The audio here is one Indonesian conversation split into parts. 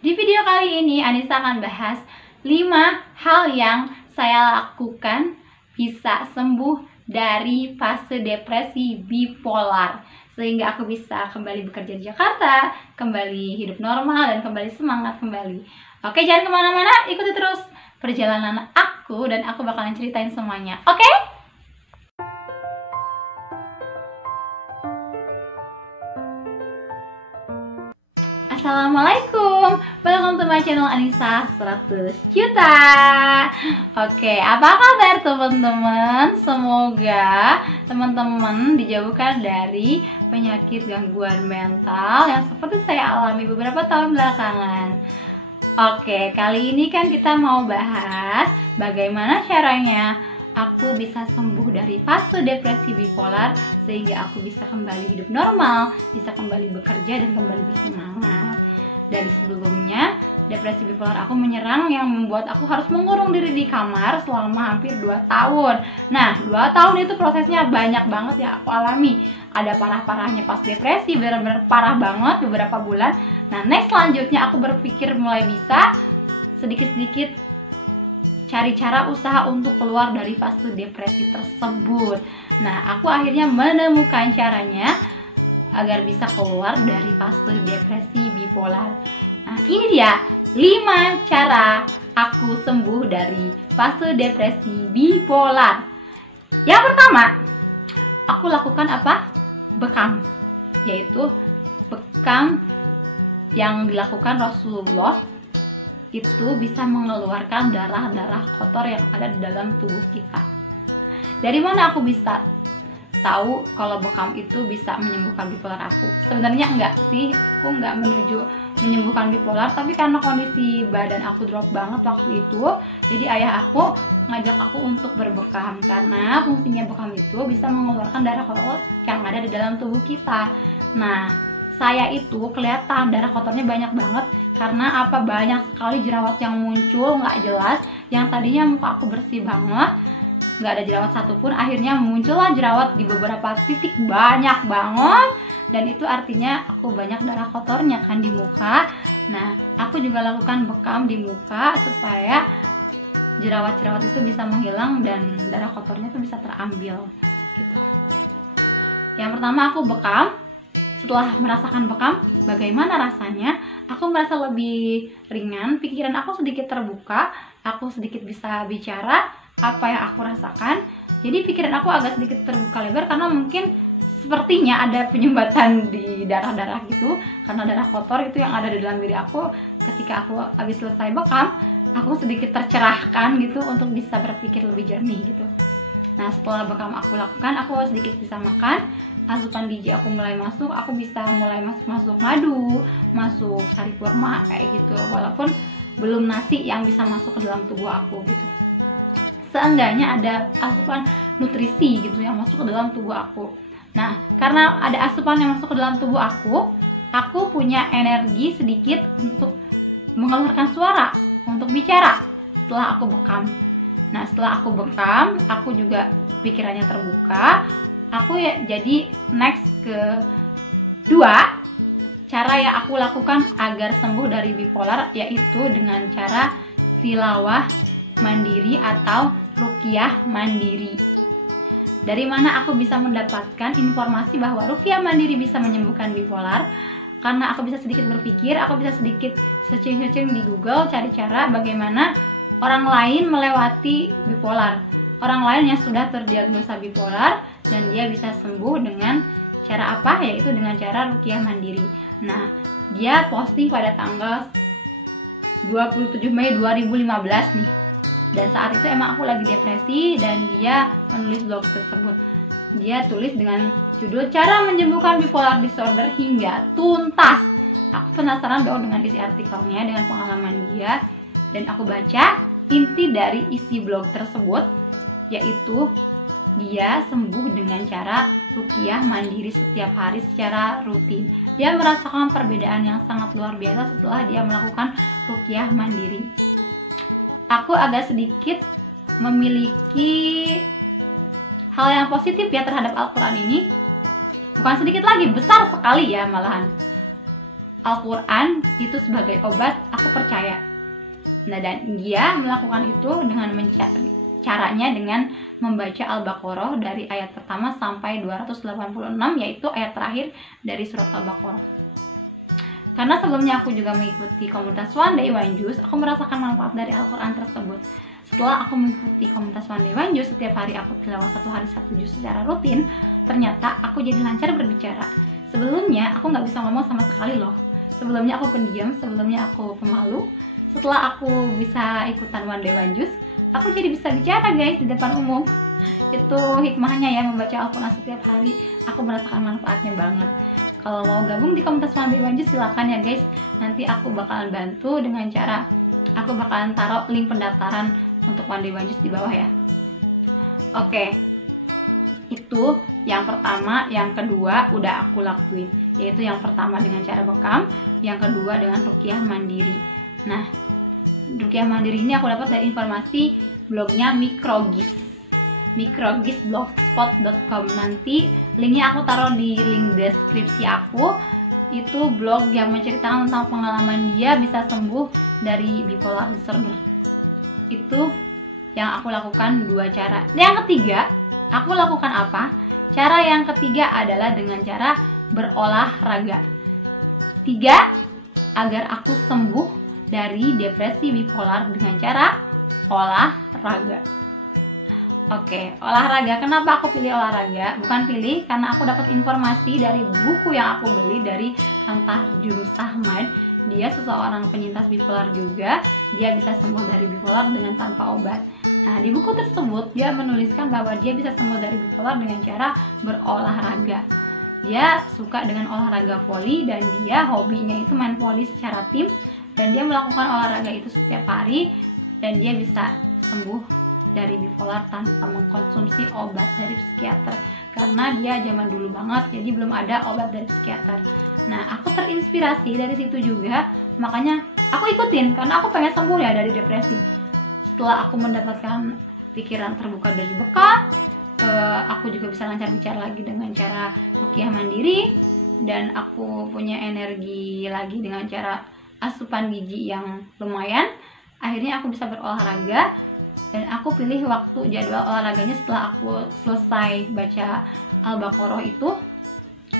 Di video kali ini Anissa akan bahas 5 hal yang saya lakukan bisa sembuh dari fase depresi bipolar, sehingga aku bisa kembali bekerja di Jakarta, kembali hidup normal, dan kembali semangat kembali. Oke, jangan kemana-mana, ikuti terus perjalanan aku dan aku bakalan ceritain semuanya. Oke? Assalamualaikum, welcome to my channel Anissa 100 juta. Oke, apa kabar teman-teman? Semoga teman-teman dijauhkan dari penyakit gangguan mental yang seperti saya alami beberapa tahun belakangan. Oke, kali ini kan kita mau bahas bagaimana caranya aku bisa sembuh dari fase depresi bipolar sehingga aku bisa kembali hidup normal, bisa kembali bekerja dan kembali bersemangat. Dari sebelumnya, depresi bipolar aku menyerang yang membuat aku harus mengurung diri di kamar selama hampir 2 tahun. Nah, 2 tahun itu prosesnya banyak banget ya aku alami. Ada parah-parahnya pas depresi, benar-benar parah banget beberapa bulan. Nah, next selanjutnya aku berpikir mulai bisa sedikit-sedikit cari cara usaha untuk keluar dari fase depresi tersebut. Nah, aku akhirnya menemukan caranya agar bisa keluar dari fase depresi bipolar. Nah, ini dia 5 cara aku sembuh dari fase depresi bipolar. Yang pertama, aku lakukan apa? Bekam. Yaitu bekam yang dilakukan Rasulullah itu bisa mengeluarkan darah-darah kotor yang ada di dalam tubuh kita. Dari mana aku bisa tahu kalau bekam itu bisa menyembuhkan bipolar aku? Sebenarnya enggak sih, aku enggak menuju menyembuhkan bipolar, tapi karena kondisi badan aku drop banget waktu itu, jadi ayah aku ngajak aku untuk berbekam karena fungsinya bekam itu bisa mengeluarkan darah kotor yang ada di dalam tubuh kita. Nah, saya itu kelihatan darah kotornya banyak banget karena apa, banyak sekali jerawat yang muncul nggak jelas. Yang tadinya muka aku bersih banget, nggak ada jerawat satupun, akhirnya muncullah jerawat di beberapa titik banyak banget, dan itu artinya aku banyak darah kotornya kan di muka. Nah, aku juga lakukan bekam di muka supaya jerawat-jerawat itu bisa menghilang dan darah kotornya itu bisa terambil gitu. Yang pertama aku bekam. Setelah merasakan bekam, bagaimana rasanya? Aku merasa lebih ringan, pikiran aku sedikit terbuka, aku sedikit bisa bicara apa yang aku rasakan. Jadi pikiran aku agak sedikit terbuka lebar karena mungkin sepertinya ada penyumbatan di darah-darah gitu, karena darah kotor itu yang ada di dalam diri aku. Ketika aku habis selesai bekam, aku sedikit tercerahkan gitu untuk bisa berpikir lebih jernih gitu. Nah, setelah bekam aku lakukan, aku sedikit bisa makan, asupan gizi aku mulai masuk, aku bisa mulai masuk madu, masuk sari kurma kayak gitu, walaupun belum nasi yang bisa masuk ke dalam tubuh aku gitu. Seenggaknya ada asupan nutrisi gitu yang masuk ke dalam tubuh aku. Nah, karena ada asupan yang masuk ke dalam tubuh aku punya energi sedikit untuk mengeluarkan suara, untuk bicara setelah aku bekam. Nah, setelah aku bekam, aku juga pikirannya terbuka. Aku ya jadi next ke 2 cara yang aku lakukan agar sembuh dari bipolar, yaitu dengan cara tilawah mandiri atau ruqyah mandiri. Dari mana aku bisa mendapatkan informasi bahwa ruqyah mandiri bisa menyembuhkan bipolar? Karena aku bisa sedikit berpikir, aku bisa sedikit searching di Google, cari cara bagaimana orang lain melewati bipolar, orang lain yang sudah terdiagnosa bipolar dan dia bisa sembuh dengan cara apa? Yaitu dengan cara ruqyah mandiri. Nah, dia posting pada tanggal 27 Mei 2015 nih. Dan saat itu emang aku lagi depresi dan dia menulis blog tersebut. Dia tulis dengan judul Cara Menyembuhkan Bipolar Disorder Hingga Tuntas. Aku penasaran dong dengan isi artikelnya, dengan pengalaman dia, dan aku baca inti dari isi blog tersebut, yaitu dia sembuh dengan cara ruqyah mandiri setiap hari secara rutin. Dia merasakan perbedaan yang sangat luar biasa setelah dia melakukan ruqyah mandiri. Aku agak sedikit memiliki hal yang positif ya terhadap Al-Quran ini. Bukan sedikit lagi, besar sekali ya malahan. Al-Quran itu sebagai obat, aku percaya. Nah, dan dia melakukan itu dengan caranya dengan membaca Al-Baqarah dari ayat pertama sampai 286, yaitu ayat terakhir dari surat Al-Baqarah. Karena sebelumnya aku juga mengikuti komunitas One Day One Juice, aku merasakan manfaat dari Al-Quran tersebut. Setelah aku mengikuti komunitas One Day One Juice, setiap hari aku tilawah 1 hari 1 juz secara rutin, ternyata aku jadi lancar berbicara. Sebelumnya aku nggak bisa ngomong sama sekali loh. Sebelumnya aku pendiam, sebelumnya aku pemalu. Setelah aku bisa ikutan One Day One Juice, aku jadi bisa bicara guys di depan umum. Itu hikmahnya ya, membaca Al-Quran setiap hari. Aku merasakan manfaatnya banget. Kalau mau gabung di komunitas One Day One Juice silakan ya guys. Nanti aku bakalan bantu dengan cara aku bakalan taruh link pendaftaran untuk One Day One Juice di bawah ya. Oke, itu yang pertama. Yang kedua udah aku lakuin, yaitu yang pertama dengan cara bekam, yang kedua dengan ruqyah mandiri. Nah, ruqyah mandiri ini aku dapat dari informasi blognya mikrogis.blogspot.com. Nanti linknya aku taruh di link deskripsi aku. Itu blog yang menceritakan tentang pengalaman dia bisa sembuh dari bipolar disorder. Itu yang aku lakukan 2 cara. Yang ketiga, aku lakukan apa? Cara yang ketiga adalah dengan cara berolahraga. 3, agar aku sembuh dari depresi bipolar dengan cara olahraga. Oke, olahraga. Kenapa aku pilih olahraga? Bukan pilih, karena aku dapat informasi dari buku yang aku beli dari Kang Tarjum Sahmad. Dia seseorang penyintas bipolar juga. Dia bisa sembuh dari bipolar dengan tanpa obat. Nah, di buku tersebut dia menuliskan bahwa dia bisa sembuh dari bipolar dengan cara berolahraga. Dia suka dengan olahraga voli dan dia hobinya itu main voli secara tim, dan dia melakukan olahraga itu setiap hari dan dia bisa sembuh dari bipolar tanpa mengkonsumsi obat dari psikiater, karena dia zaman dulu banget jadi belum ada obat dari psikiater. Nah, aku terinspirasi dari situ juga, makanya aku ikutin karena aku pengen sembuh ya dari depresi. Setelah aku mendapatkan pikiran terbuka dari bekam, aku juga bisa lancar bicara lagi dengan cara ruqyah mandiri, dan aku punya energi lagi dengan cara asupan gizi yang lumayan. Akhirnya aku bisa berolahraga, dan aku pilih waktu jadwal olahraganya setelah aku selesai baca Al-Baqarah itu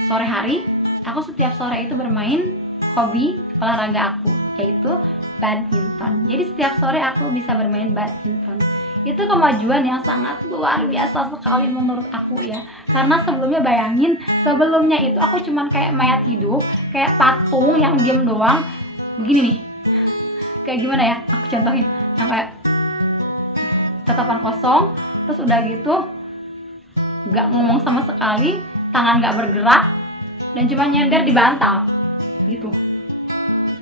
sore hari. Aku setiap sore itu bermain hobi olahraga aku, yaitu badminton. Jadi setiap sore aku bisa bermain badminton. Itu kemajuan yang sangat luar biasa sekali menurut aku ya. Karena sebelumnya bayangin, sebelumnya itu aku cuman kayak mayat hidup, kayak patung yang diem doang. Begini nih, kayak gimana ya, aku contohin, yang kayak tatapan kosong, terus udah gitu gak ngomong sama sekali, tangan gak bergerak, dan cuma nyender di bantal gitu.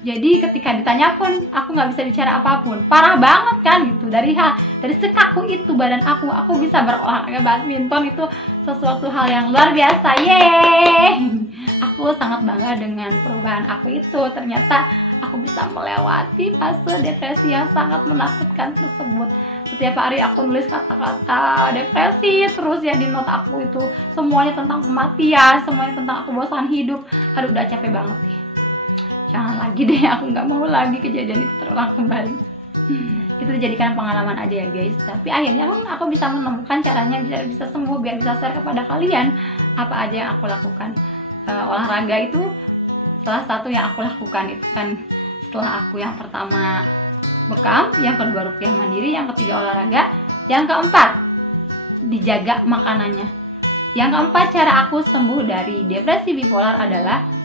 Jadi ketika ditanya pun aku nggak bisa bicara apapun, parah banget kan gitu. Dari sekaku itu badan aku bisa berolahraga badminton. Itu sesuatu hal yang luar biasa. Yeay, aku sangat bangga dengan perubahan aku itu. Ternyata aku bisa melewati fase depresi yang sangat menakutkan tersebut. Setiap hari aku nulis kata-kata depresi terus ya di note aku itu. Semuanya tentang kematian, semuanya tentang aku bosan hidup. Aduh, udah capek banget ya. Jangan lagi deh, aku nggak mau lagi kejadian itu terulang kembali. Itu dijadikan pengalaman aja ya guys. Tapi akhirnya aku bisa menemukan caranya biar bisa sembuh, biar bisa share kepada kalian apa aja yang aku lakukan. Olahraga itu salah satu yang aku lakukan. Itu kan setelah aku yang pertama bekam, yang kedua ruqyah mandiri, yang ketiga olahraga, yang keempat dijaga makanannya. Yang keempat cara aku sembuh dari depresi bipolar adalah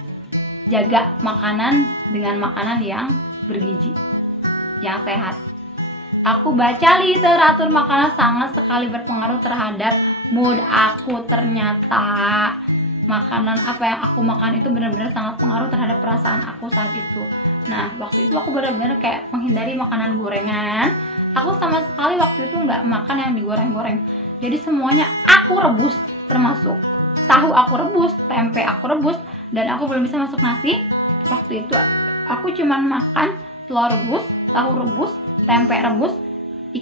jaga makanan dengan makanan yang bergizi, yang sehat. Aku baca literatur makanan sangat sekali berpengaruh terhadap mood aku. Ternyata makanan apa yang aku makan itu benar-benar sangat pengaruh terhadap perasaan aku saat itu. Nah, waktu itu aku benar-benar kayak menghindari makanan gorengan. Aku sama sekali waktu itu nggak makan yang digoreng-goreng. Jadi semuanya aku rebus, termasuk tahu aku rebus, tempe aku rebus, dan aku belum bisa masuk nasi. Waktu itu aku cuman makan telur rebus, tahu rebus, tempe rebus,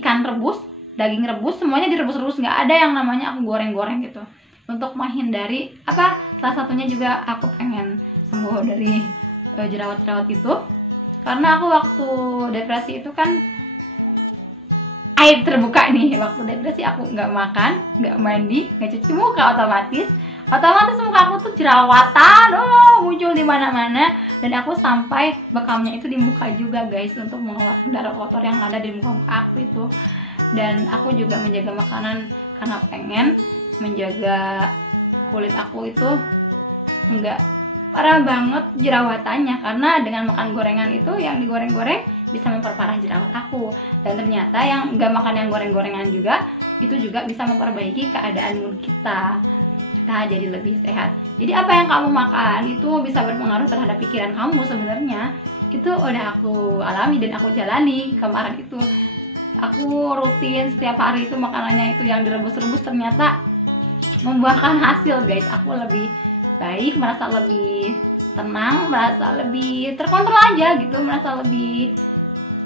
ikan rebus, daging rebus, semuanya direbus-rebus, nggak ada yang namanya aku goreng-goreng gitu. Untuk menghindari salah satunya juga aku pengen sembuh dari jerawat-jerawat itu. Karena aku waktu depresi itu kan aib terbuka nih. Waktu depresi aku nggak makan, nggak mandi, nggak cuci muka, otomatis muka aku tuh jerawatan, muncul di mana-mana, dan aku sampai bekamnya itu di muka juga guys, untuk mengeluarkan darah kotor yang ada di muka aku itu. Dan aku juga menjaga makanan karena pengen menjaga kulit aku itu nggak parah banget jerawatannya, karena dengan makan gorengan itu yang digoreng-goreng bisa memperparah jerawat aku. Dan ternyata yang nggak makan yang goreng-gorengan juga itu juga bisa memperbaiki keadaan mood kita jadi lebih sehat. Jadi apa yang kamu makan itu bisa berpengaruh terhadap pikiran kamu sebenarnya. Itu udah aku alami dan aku jalani. Kemarin itu aku rutin setiap hari itu makanannya itu yang direbus-rebus, ternyata membuahkan hasil guys. Aku lebih baik, merasa lebih tenang, merasa lebih terkontrol aja gitu, merasa lebih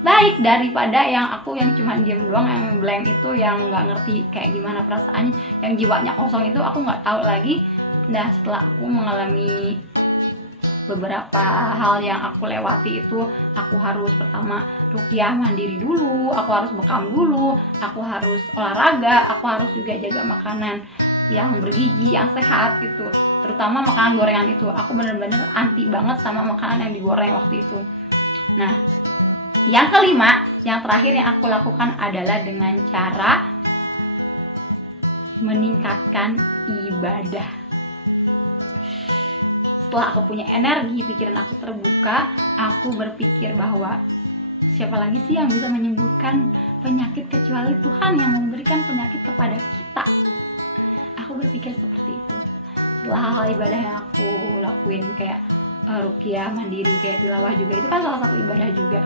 baik daripada yang aku yang cuma diam doang, yang blank itu, yang nggak ngerti kayak gimana perasaannya, yang jiwanya kosong itu aku nggak tahu lagi. Nah, setelah aku mengalami beberapa hal yang aku lewati itu, aku harus pertama ruqyah mandiri dulu, aku harus bekam dulu, aku harus olahraga, aku harus juga jaga makanan yang bergizi, yang sehat gitu, terutama makanan gorengan itu. Aku bener-bener anti banget sama makanan yang digoreng waktu itu. Nah, yang kelima, yang terakhir yang aku lakukan adalah dengan cara meningkatkan ibadah. Setelah aku punya energi, pikiran aku terbuka, aku berpikir bahwa siapa lagi sih yang bisa menyembuhkan penyakit kecuali Tuhan yang memberikan penyakit kepada kita. Aku berpikir seperti itu. Setelah hal-hal ibadah yang aku lakuin kayak ruqyah mandiri, kayak tilawah juga, itu kan salah satu ibadah juga.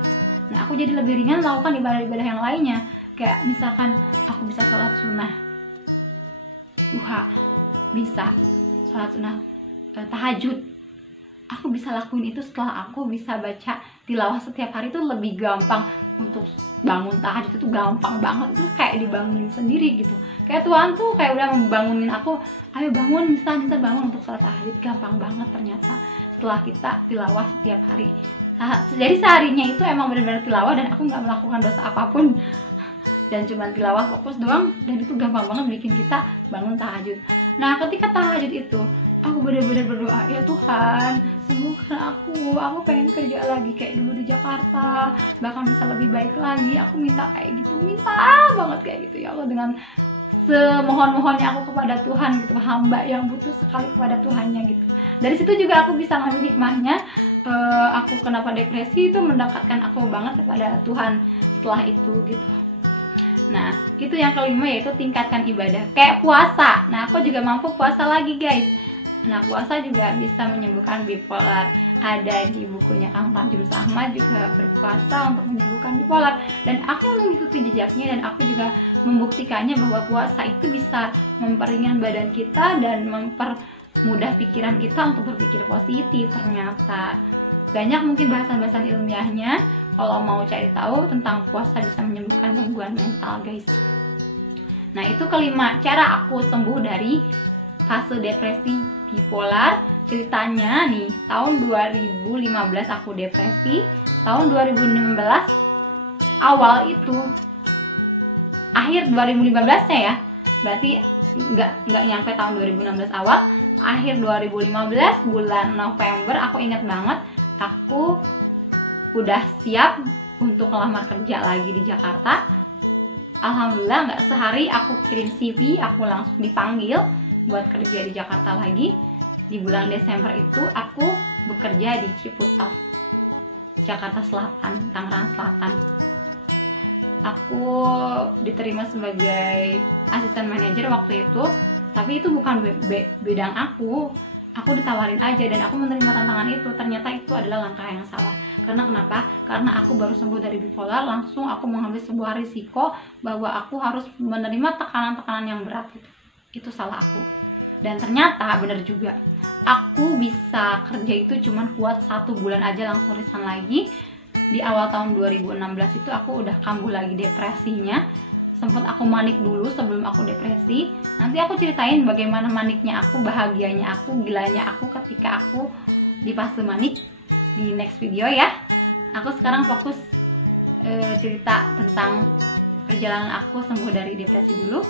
Nah, aku jadi lebih ringan melakukan ibadah-ibadah yang lainnya. Kayak misalkan aku bisa sholat sunnah duha, bisa sholat sunnah tahajud. Aku bisa lakuin itu setelah aku bisa baca tilawah setiap hari. Itu lebih gampang untuk bangun tahajud, itu gampang banget. Itu kayak dibangunin sendiri gitu. Kayak Tuhan tuh kayak udah membangunin aku, ayo bangun, bisa bangun untuk sholat tahajud. Gampang banget ternyata setelah kita tilawah setiap hari. Jadi seharinya itu emang benar-benar tilawah dan aku nggak melakukan dosa apapun, dan cuma tilawah fokus doang, dan itu gampang banget bikin kita bangun tahajud. Nah, ketika tahajud itu aku benar-benar berdoa, ya Tuhan, sembuhkan aku pengen kerja lagi kayak dulu di Jakarta, bahkan bisa lebih baik lagi. Aku minta kayak gitu, minta banget kayak gitu ya Allah, dengan semohon-mohonnya aku kepada Tuhan gitu, hamba yang butuh sekali kepada Tuhannya gitu. Dari situ juga aku bisa ngambil hikmahnya. Aku kenapa depresi itu mendekatkan aku banget kepada Tuhan setelah itu gitu. Nah, itu yang kelima, yaitu tingkatkan ibadah. Kayak puasa. Nah, aku juga mampu puasa lagi guys. Nah, puasa juga bisa menyembuhkan bipolar. Ada di bukunya Kang Tanjung Sahma juga berpuasa untuk menyembuhkan bipolar. Dan aku mengikuti jejaknya, dan aku juga membuktikannya bahwa puasa itu bisa memperingan badan kita dan mempermudah pikiran kita untuk berpikir positif. Ternyata banyak mungkin bahasan-bahasan ilmiahnya kalau mau cari tahu tentang puasa bisa menyembuhkan gangguan mental guys. Nah, itu kelima cara aku sembuh dari fase depresi bipolar. Ceritanya nih, tahun 2015 aku depresi, tahun 2016 awal itu, akhir 2015 nya ya, berarti nggak nyampe tahun 2016 awal, akhir 2015 bulan November, aku ingat banget, aku udah siap untuk ngelamar kerja lagi di Jakarta. Alhamdulillah nggak sehari aku kirim CV, aku langsung dipanggil buat kerja di Jakarta lagi. Di bulan Desember itu aku bekerja di Ciputat, Jakarta Selatan, Tangerang Selatan. Aku diterima sebagai asisten manajer waktu itu, tapi itu bukan bidang aku. Aku ditawarin aja dan aku menerima tantangan itu. Ternyata itu adalah langkah yang salah. Karena kenapa? Karena aku baru sembuh dari bipolar, langsung aku mengambil sebuah risiko bahwa aku harus menerima tekanan-tekanan yang berat gitu. Itu salah aku. Dan ternyata benar juga, aku bisa kerja itu cuman kuat 1 bulan aja langsung resign lagi. Di awal tahun 2016 itu aku udah kambuh lagi depresinya. Sempat aku manik dulu sebelum aku depresi. Nanti aku ceritain bagaimana maniknya aku, bahagianya aku, gilanya aku ketika aku di fase manik. di next video ya. Aku sekarang fokus cerita tentang perjalanan aku sembuh dari depresi dulu.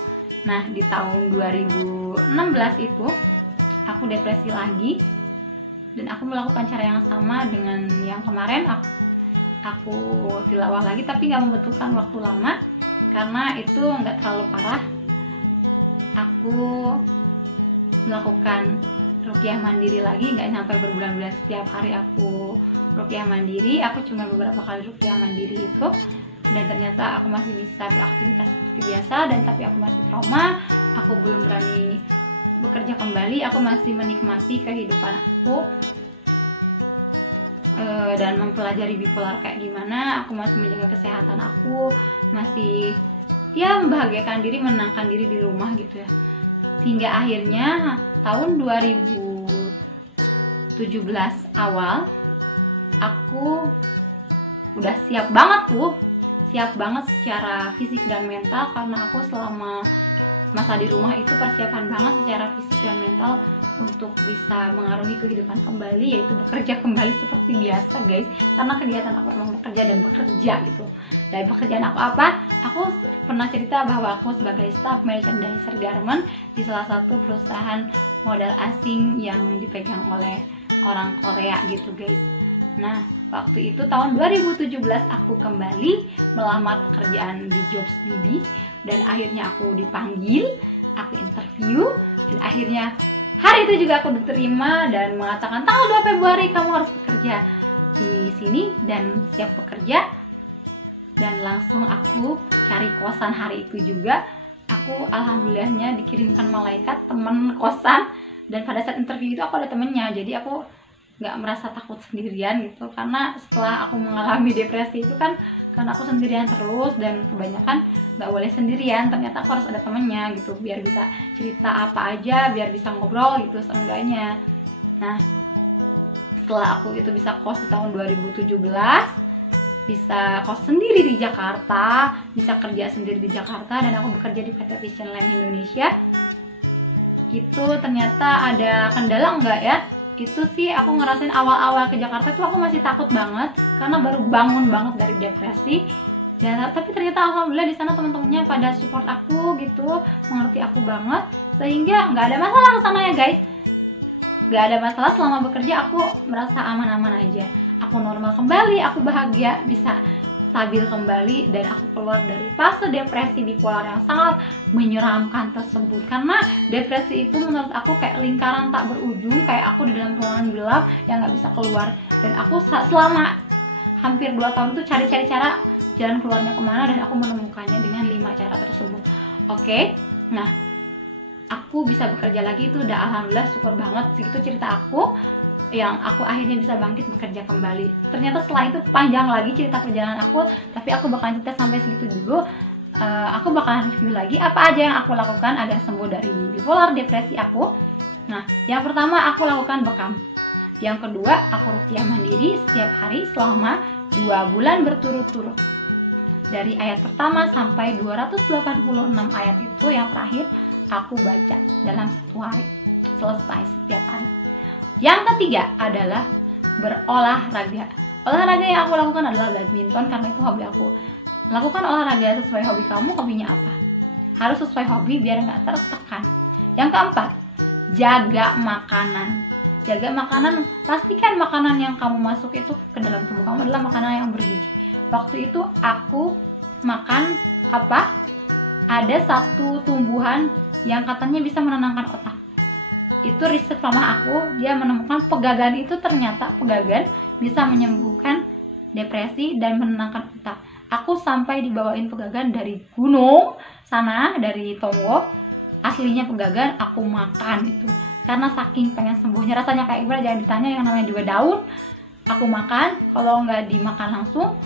Nah, di tahun 2016 itu aku depresi lagi, dan aku melakukan cara yang sama dengan yang kemarin. Aku tilawah lagi, tapi nggak membutuhkan waktu lama karena itu nggak terlalu parah. Aku melakukan ruqyah mandiri lagi, nggak sampai berbulan-bulan setiap hari aku ruqyah mandiri. Aku cuma beberapa kali ruqyah mandiri itu, dan ternyata aku masih bisa beraktivitas seperti biasa. Dan tapi aku masih trauma, aku belum berani bekerja kembali, aku masih menikmati kehidupan aku dan mempelajari bipolar kayak gimana. Aku masih menjaga kesehatan aku, masih ya membahagiakan diri, menenangkan diri di rumah gitu ya. Hingga akhirnya tahun 2017 awal aku udah siap banget secara fisik dan mental, karena aku selama masa di rumah itu persiapan banget secara fisik dan mental untuk bisa mengarungi kehidupan kembali, yaitu bekerja kembali seperti biasa guys. Karena kegiatan aku emang bekerja dan bekerja gitu. Dan pekerjaan aku apa? Aku pernah cerita bahwa aku sebagai staff merchandiser garment di salah satu perusahaan modal asing yang dipegang oleh orang Korea gitu guys. Nah, waktu itu tahun 2017 aku kembali melamar pekerjaan di JobsDB, dan akhirnya aku dipanggil, aku interview, dan akhirnya hari itu juga aku diterima dan mengatakan tanggal 2 Februari kamu harus bekerja di sini dan siap bekerja. Dan langsung aku cari kosan hari itu juga. Aku alhamdulillahnya dikirimkan malaikat temen kosan, dan pada saat interview itu aku ada temennya, jadi aku nggak merasa takut sendirian gitu. Karena setelah aku mengalami depresi itu kan karena aku sendirian terus, dan kebanyakan nggak boleh sendirian, ternyata aku harus ada temennya gitu biar bisa cerita apa aja, biar bisa ngobrol gitu seenggaknya. Nah, setelah aku itu bisa kos di tahun 2017, bisa kos sendiri di Jakarta, bisa kerja sendiri di Jakarta, dan aku bekerja di PT Vision Land Indonesia. Itu ternyata ada kendala enggak ya? Itu sih aku ngerasain awal-awal ke Jakarta tuh aku masih takut banget karena baru bangun banget dari depresi. Dan tapi ternyata alhamdulillah di sana teman-temannya pada support aku gitu, mengerti aku banget, sehingga nggak ada masalah ke sana ya guys. Nggak ada masalah, selama bekerja aku merasa aman-aman aja. Aku normal kembali, aku bahagia, bisa stabil kembali, dan aku keluar dari fase depresi bipolar yang sangat menyeramkan tersebut. Karena depresi itu menurut aku kayak lingkaran tak berujung, kayak aku di dalam ruangan gelap yang nggak bisa keluar. Dan aku selama hampir 2 tahun itu cari-cari cara jalan keluarnya kemana, dan aku menemukannya dengan 5 cara tersebut. Oke, nah aku bisa bekerja lagi itu udah alhamdulillah, syukur banget. Segitu cerita aku yang aku akhirnya bisa bangkit bekerja kembali. Ternyata setelah itu panjang lagi cerita perjalanan aku, tapi aku bakalan cerita sampai segitu dulu. Aku bakalan review lagi apa aja yang aku lakukan agar sembuh dari bipolar depresi aku. Nah, yang pertama aku lakukan bekam. Yang kedua, aku ruqyah mandiri setiap hari selama 2 bulan berturut-turut. Dari ayat pertama sampai 286 ayat itu yang terakhir aku baca dalam 1 hari. Selesai setiap hari. Yang ketiga adalah berolahraga. Olahraga yang aku lakukan adalah badminton karena itu hobi aku. Lakukan olahraga sesuai hobi kamu. Hobinya apa? Harus sesuai hobi biar nggak tertekan. Yang keempat, jaga makanan. Jaga makanan, pastikan makanan yang kamu masuk itu ke dalam tubuh kamu adalah makanan yang bergizi. Waktu itu aku makan apa? Ada satu tumbuhan yang katanya bisa menenangkan otak. Itu riset sama aku, dia menemukan pegagan itu, ternyata pegagan bisa menyembuhkan depresi dan menenangkan otak. Aku sampai dibawain pegagan dari gunung sana, dari Tonggo, aslinya pegagan, aku makan itu karena saking pengen sembuhnya. Rasanya kayak gimana jangan ditanya, yang namanya juga daun. Aku makan, kalau nggak dimakan langsung,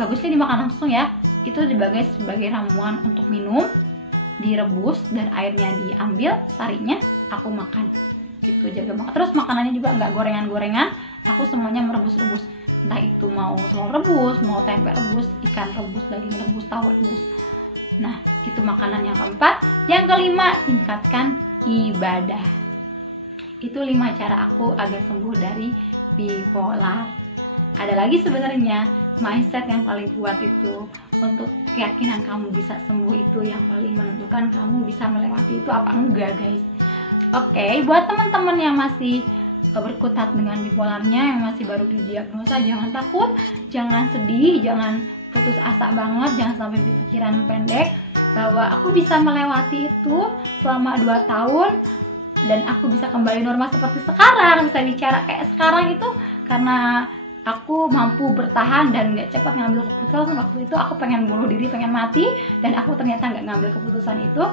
bagusnya dimakan langsung ya. Itu dibagai sebagai ramuan untuk minum, direbus dan airnya diambil, sarinya aku makan gitu. Jaga makan. Terus makanannya juga nggak gorengan-gorengan, aku semuanya merebus-rebus, entah itu mau telur rebus, mau tempe rebus, ikan rebus, daging rebus, tahu rebus. Nah, itu makanan yang keempat. Yang kelima, tingkatkan ibadah. Itu 5 cara aku agar sembuh dari bipolar. Ada lagi sebenarnya mindset yang paling kuat itu untuk keyakinan kamu bisa sembuh, itu yang paling menentukan kamu bisa melewati itu apa enggak, guys. Oke, buat teman-teman yang masih berkutat dengan bipolarnya, yang masih baru didiagnosa, jangan takut, jangan sedih, jangan putus asa banget, jangan sampai berpikiran pendek bahwa aku bisa melewati itu selama 2 tahun dan aku bisa kembali normal seperti sekarang, bisa bicara kayak sekarang itu karena aku mampu bertahan dan gak cepat ngambil keputusan. Waktu itu aku pengen bunuh diri, pengen mati, dan aku ternyata gak ngambil keputusan itu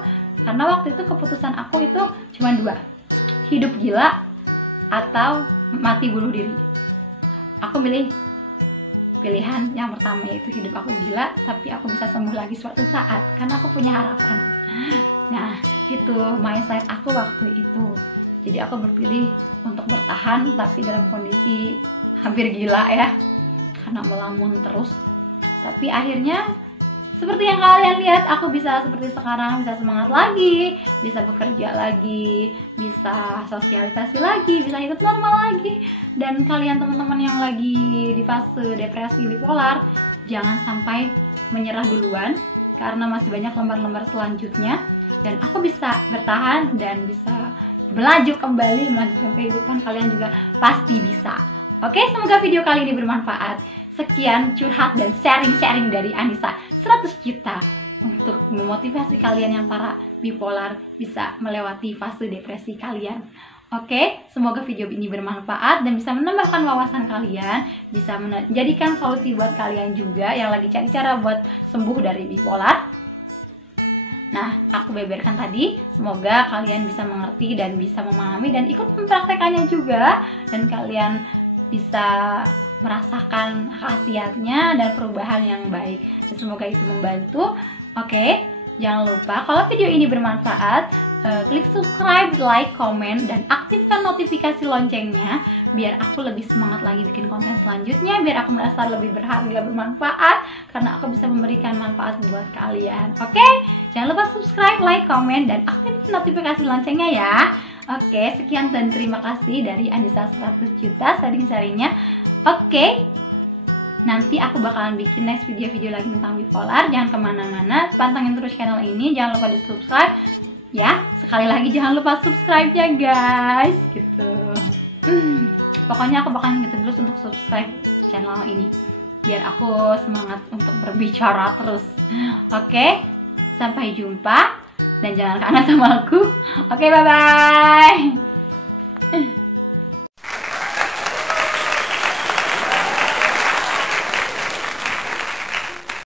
karena waktu itu keputusan aku itu cuma 2, hidup gila atau mati bunuh diri. Aku milih pilihan yang pertama, yaitu hidup aku gila tapi aku bisa sembuh lagi suatu saat karena aku punya harapan. Nah, itu mindset aku waktu itu. Jadi aku berpilih untuk bertahan tapi dalam kondisi hampir gila ya, karena melamun terus. Tapi akhirnya seperti yang kalian lihat, aku bisa seperti sekarang, bisa semangat lagi, bisa bekerja lagi, bisa sosialisasi lagi, bisa hidup normal lagi. Dan kalian teman-teman yang lagi di fase depresi bipolar, jangan sampai menyerah duluan karena masih banyak lembar-lembar selanjutnya. Dan aku bisa bertahan dan bisa melaju kembali, melanjutkan kehidupan. Kalian juga pasti bisa. Oke, semoga video kali ini bermanfaat. Sekian curhat dan sharing-sharing dari Anissa 100 juta untuk memotivasi kalian yang para bipolar bisa melewati fase depresi kalian. Oke, semoga video ini bermanfaat dan bisa menambahkan wawasan kalian, bisa menjadikan solusi buat kalian juga yang lagi cari cara buat sembuh dari bipolar. Nah, aku beberkan tadi, semoga kalian bisa mengerti dan bisa memahami dan ikut mempraktekannya juga, dan kalian bisa merasakan khasiatnya dan perubahan yang baik, dan semoga itu membantu. Oke, jangan lupa kalau video ini bermanfaat, klik subscribe, like, komen, dan aktifkan notifikasi loncengnya biar aku lebih semangat lagi bikin konten selanjutnya, biar aku merasa lebih berharga, bermanfaat karena aku bisa memberikan manfaat buat kalian. Oke, jangan lupa subscribe, like, komen, dan aktifkan notifikasi loncengnya ya. Oke, sekian dan terima kasih dari Anissa 100 juta sharing-sharingnya. Oke, nanti aku bakalan bikin next video-video lagi tentang bipolar. Jangan kemana-mana, pantengin terus channel ini. Jangan lupa di subscribe ya. Sekali lagi jangan lupa subscribe ya guys, gitu. Pokoknya aku bakalan ngingetin terus untuk subscribe channel ini biar aku semangat untuk berbicara terus. Oke, sampai jumpa dan jangan kangen sama aku. Oke, bye-bye.